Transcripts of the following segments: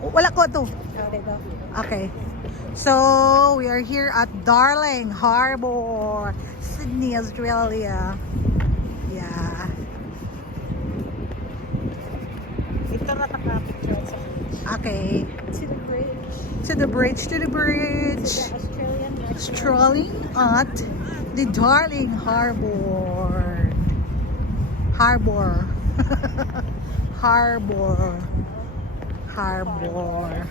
Wala ko to. Okay. So, we are here at Darling Harbour, Sydney, Australia. Yeah. Okay. To the bridge. To the bridge, to the bridge. The Australian National. Strolling at the Darling Harbour. Harbor. Harbor. Harbor.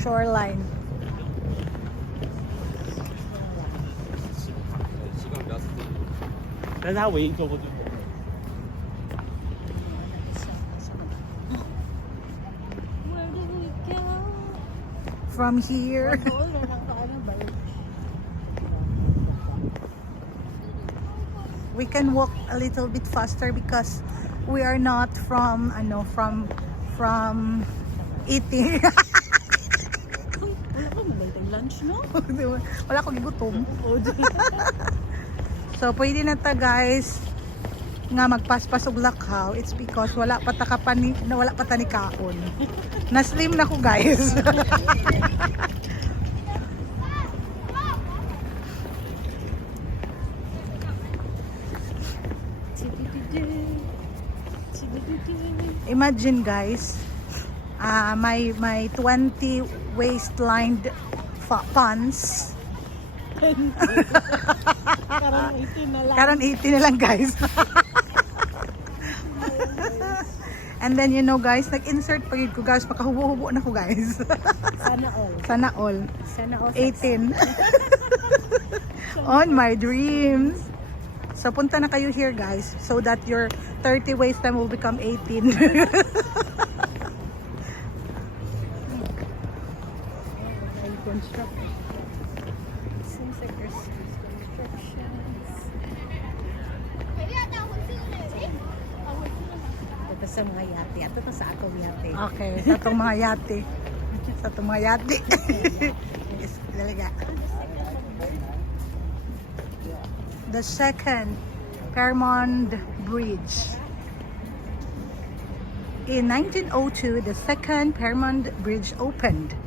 Shoreline. Where do we go? From here. We can walk a little bit faster because we are not from eating. Wala ko magandang lunch, no? Wala ko gigutom. So pwede na ta guys nga magpaspas og lakaw. It's because wala pa ta ni kaon. Na slim na ko guys. Imagine guys, my 20 waist-lined pants. Karang 18 na lang. Karon 80 na lang guys. And then you know guys, nag-insert pa yun ko guys, makahubo-hubo na ko guys. Sana all. Sana all. Sana all. 18. On my dreams. So punta na kayo here guys, so that your 30 waist time will become 18. Construction. Seems like there's constructions. Ito sa mga yate. Ito to sa atong yate. Okay, sa itong mga yate. Sa itong mga yate. Yes, talaga. The second Pyrmont Bridge. In 1902, the second Pyrmont Bridge opened.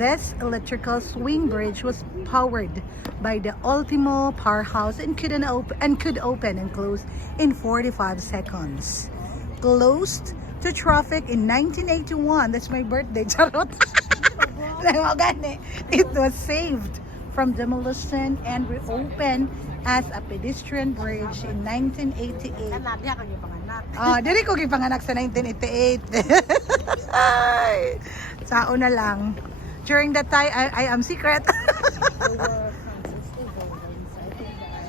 This electrical swing bridge was powered by the Ultimo powerhouse and could open and close in 45 seconds. Closed to traffic in 1981. That's my birthday. Charot. It was saved from demolition and reopened as a pedestrian bridge in 1988. Dili ko gipanganak sa 1988. Sao na lang. During that time, I am secret. They were consistently buildings. I think that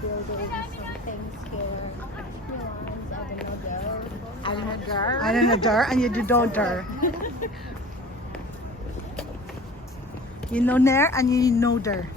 buildings and things here. I don't know there. I don't know there, and you do don't there. You know there, and you know there.